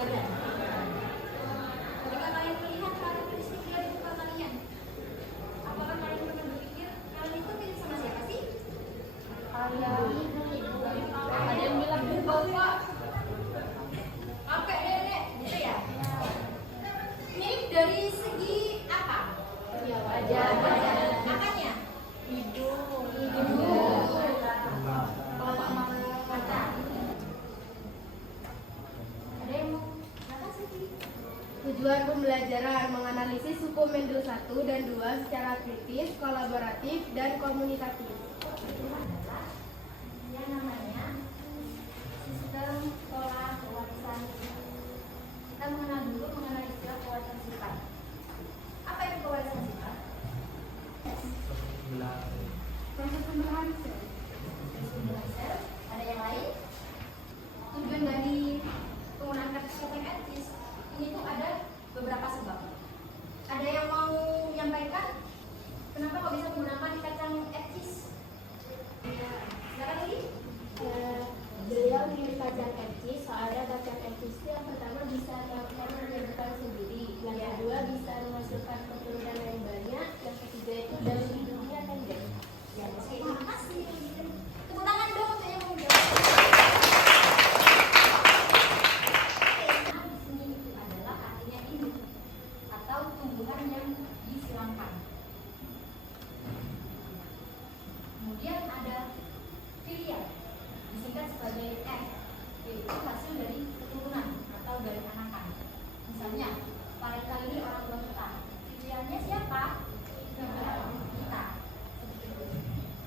beda. Ketika kalian melihat karakteristik dari muka kalian, apakah kalian pernah berpikir kalian itu mirip sama siapa sih? Ada yang bilang bapak, kakek, nenek, gitu ya? Mirip dari segi apa? Ya, wajah. Apanya? Hidung. Mata. Ada yang mau makan sih? Tujuan pembelajaran menganalisis hukum Mendel 1 dan 2 secara kritis, kolaboratif, dan komunikatif. Adalah yang namanya sistem pola pewarisan. Kita mengenal dulu mengenai istilah pewarisan sifat. Apa itu pewarisan sifat? Proses pembelahan sel. Pembelahan sel. Ada yang lain? Tujuan dari penggunaan kata etis ini tuh ada beberapa sebab. Ada yang mau menyampaikan kenapa kok bisa menggunakan kacang etis? Silakan lagi. Beliau pilih kacang etis soalnya kacang etis itu yang pertama bisa melakukan pendidikan sendiri, yang kedua bisa menghasilkan keturunan yang banyak, yang ketiga itu dalam hidupnya pendek. Ya, terima kasih. Tepuk tangan dong untuk yang menjawab. Nah, di sini itu adalah artinya induk atau tumbuhan yang disilamkan. Kemudian ada filial, disingkat sebagai F, yaitu hasil dari keturunan atau dari anakan. Misalnya, mereka ini orang tua kita. Filialnya siapa? Kita.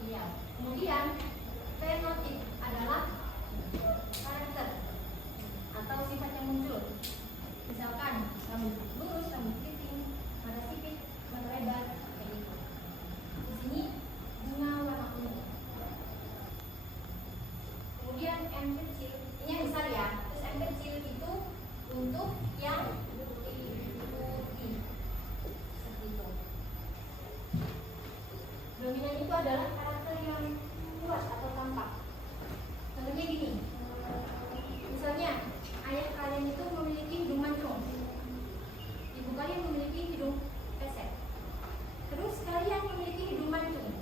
Filial. Kemudian fenotip adalah karakter atau sifat yang muncul. Misalkan rambut lurus, rambut keriting, mata sipit, mata lebar, kayak gitu. Di sini bunga warna ungu. Kemudian M kecil, ini yang besar ya. Terus M kecil itu untuk yang putih. Seperti itu. Dominan itu adalah karakter yang kuat atau tampak. Contohnya gini. Misalnya, ayah kalian itu memiliki hidung mancung. Ibu kalian memiliki hidung pesek. Terus kalian memiliki hidung mancung.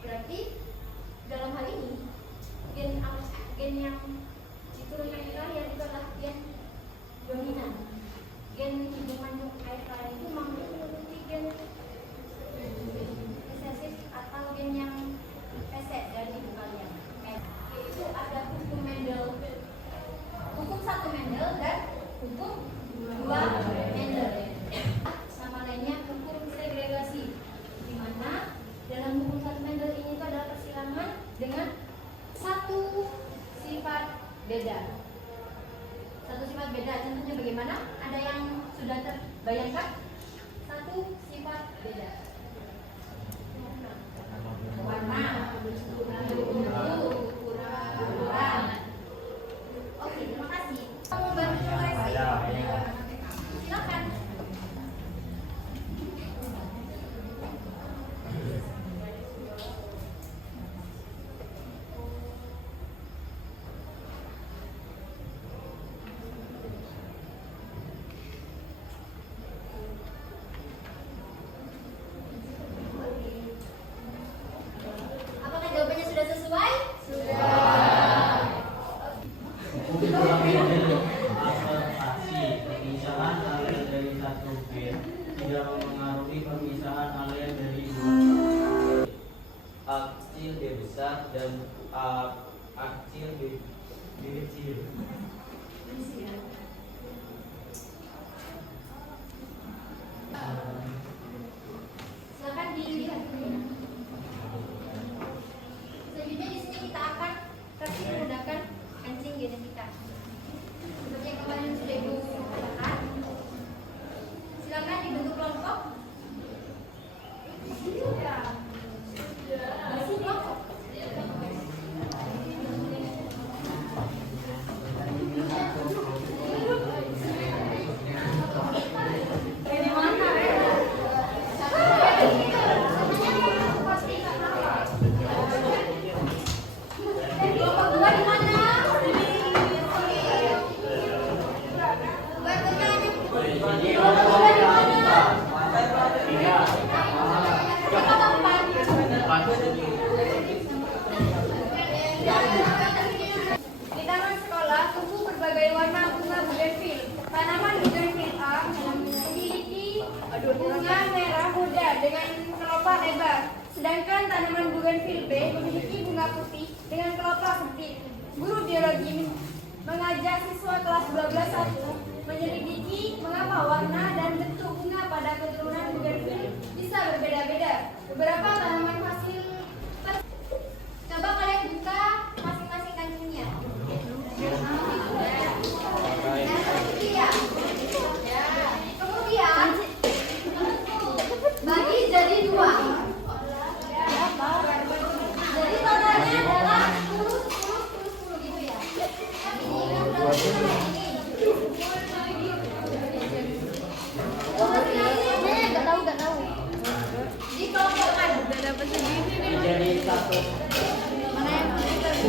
Berarti dalam hal ini gen yang diturunkan di kalian itu adalah gen dominan. Gen hidung mancung ayah kalian itu memiliki gen resesif atau gen yang pesek dari ibu kalian. Yaitu ada hukum Mendel, hukum 1 Mendel dan hukum 2 Mendel. Sama lainnya hukum segregasi, di mana dalam hukum 1 Mendel ini itu adalah persilangan dengan satu sifat beda. Satu sifat beda, contohnya bagaimana? Ada yang sudah terbayangkan? Satu sifat beda. Warna, ukuran. Oke, terima kasih. Kamu bantu koreksi? Silakan. Apakah jawabannya sudah sesuai? Pemisahan alel dari satu gen tidak mempengaruhi pemisahan alel dari dua A kecil B besar dan A kecil B kecil. Silakan dilihat. Selanjutnya di sini kita akan kasih menggunakan kancing genetika. Seperti yang kemarin sudah ibu katakan. Silakan dibentuk kelompok. Masih kelompok. Tanaman bougainvillea memiliki bunga merah muda dengan kelopak lebar. Sedangkan tanaman bougainvillea B memiliki bunga putih dengan kelopak sempit. Guru biologi mengajak siswa kelas 12 menyelidiki mengapa warna dan bentuk bunga pada keturunan bougainvillea bisa berbeda-beda. Beberapa tanaman hasil. Coba kalian buka masing-masing kancingnya. Kemudian bagi jadi dua. Jadi totalnya adalah 10 gitu ya. Gak tahu. Dikelompokkan. Jadi satu. Mana yang selesai?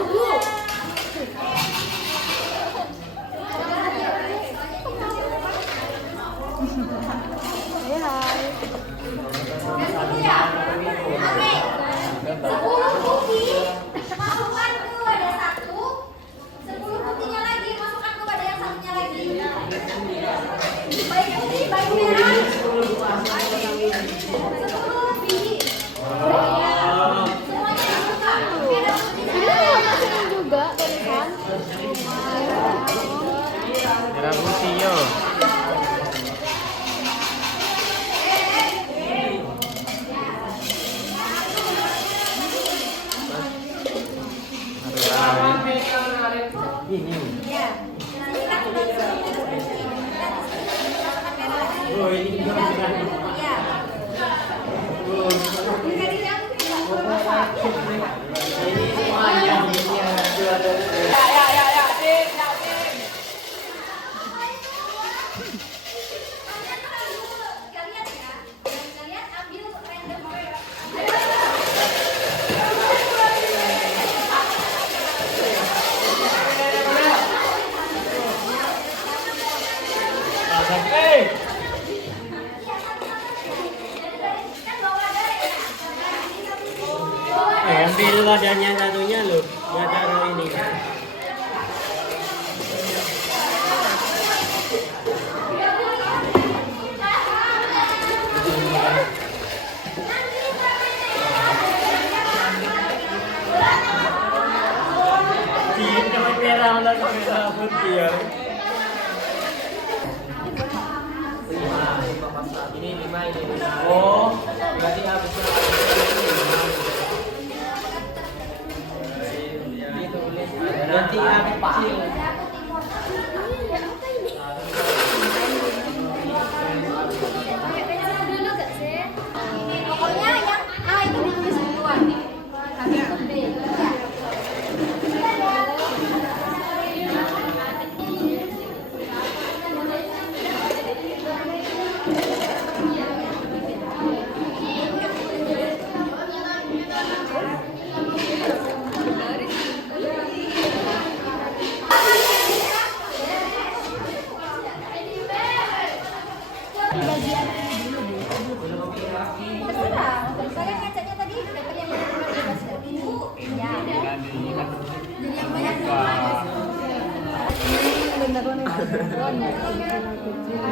Belum. Oke. 10 putih masukkan ke wadah satu. 10 putihnya lagi masukkan ke wadah yang satunya lagi. Baik putih, baik merah. 10 biji. Semuanya dibuka. Merah putihnya. juga kan? Merah putih yo. Ini. Ya. Nanti kan Oh, ini juga bukan. ya. Ini semuanya juara. Kalian ya. Kalian ambil random. Ambil wadahnya satunya loh, buat taruh ini. Ini sama merah lah, merah putih ya. Ini 5 ini. Oh, berarti habisnya. Nanti apa? Pokoknya yang A itu ditulis duluan. Kami ikut B. Terserah. Kalian ngeceknya tadi dapat yang bebas ibu. Ya. Jadi yang banyak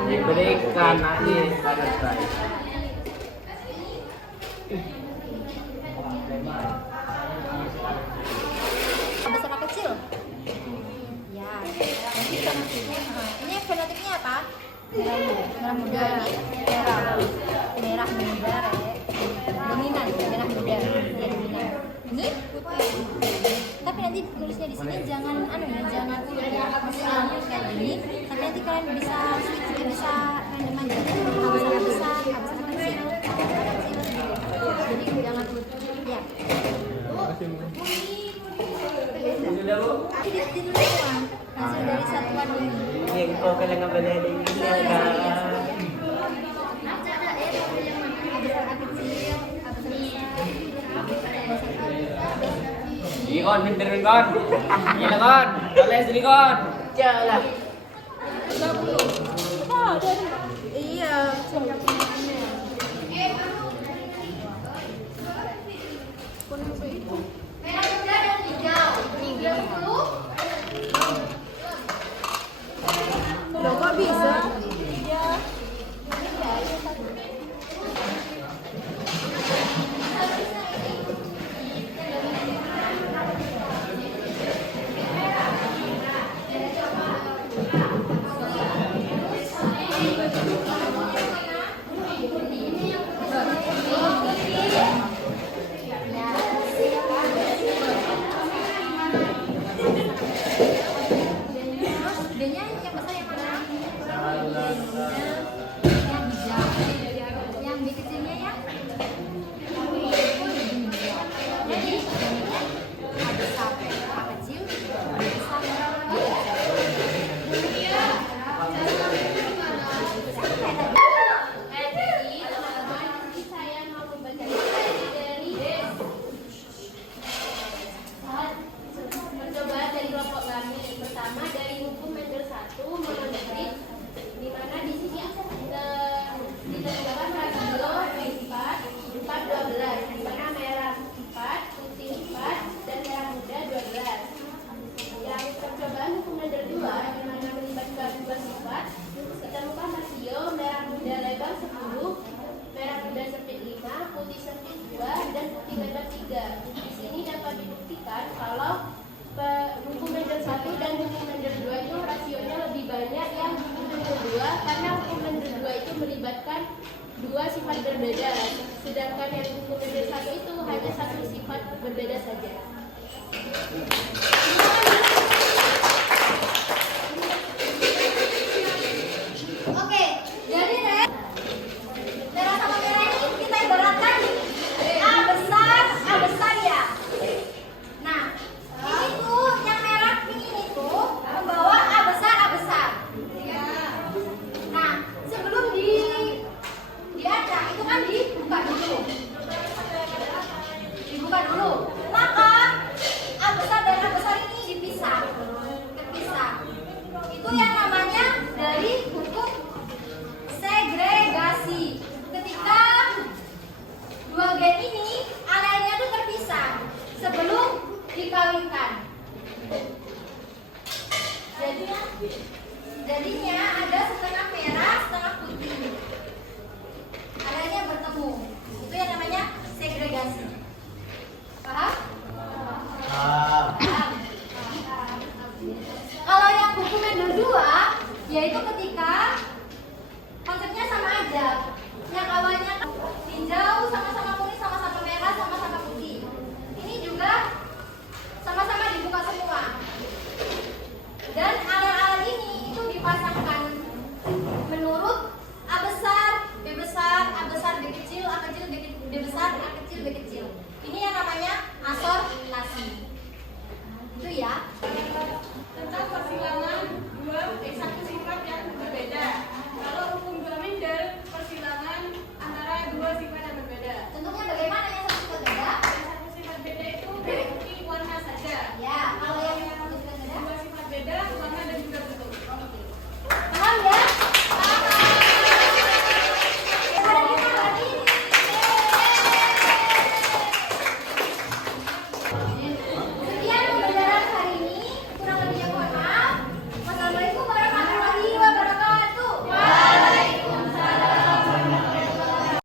Diberikan nanti pada saya. besar apa kecil? Ya. Ini fenotipnya apa? Merah muda. Merah muda, dominan, merah muda, dominan. Ini putih. Tapi nanti nulisnya di sini jangan jangan urut ya, maksudnya kayak gini. Tapi nanti kalian bisa bisa random aja. Habis besar, habis kecil. Jadi jangan urut. Ya. Ini ditulis doang. Hasil dari satuan ini. Yang kau kailangan balik ini Iya kon, pinterin kon. Iya kon, boleh sini kon. Jalan. Iya, yang buku model 1 itu hanya satu sifat berbeda saja. Oke, jadi deh, merah sama merah ini kita ibaratkan A besar ya. Nah, ini tuh yang merah ini tuh membawa A besar. Nah, sebelum diacak itu kan dibuka dulu.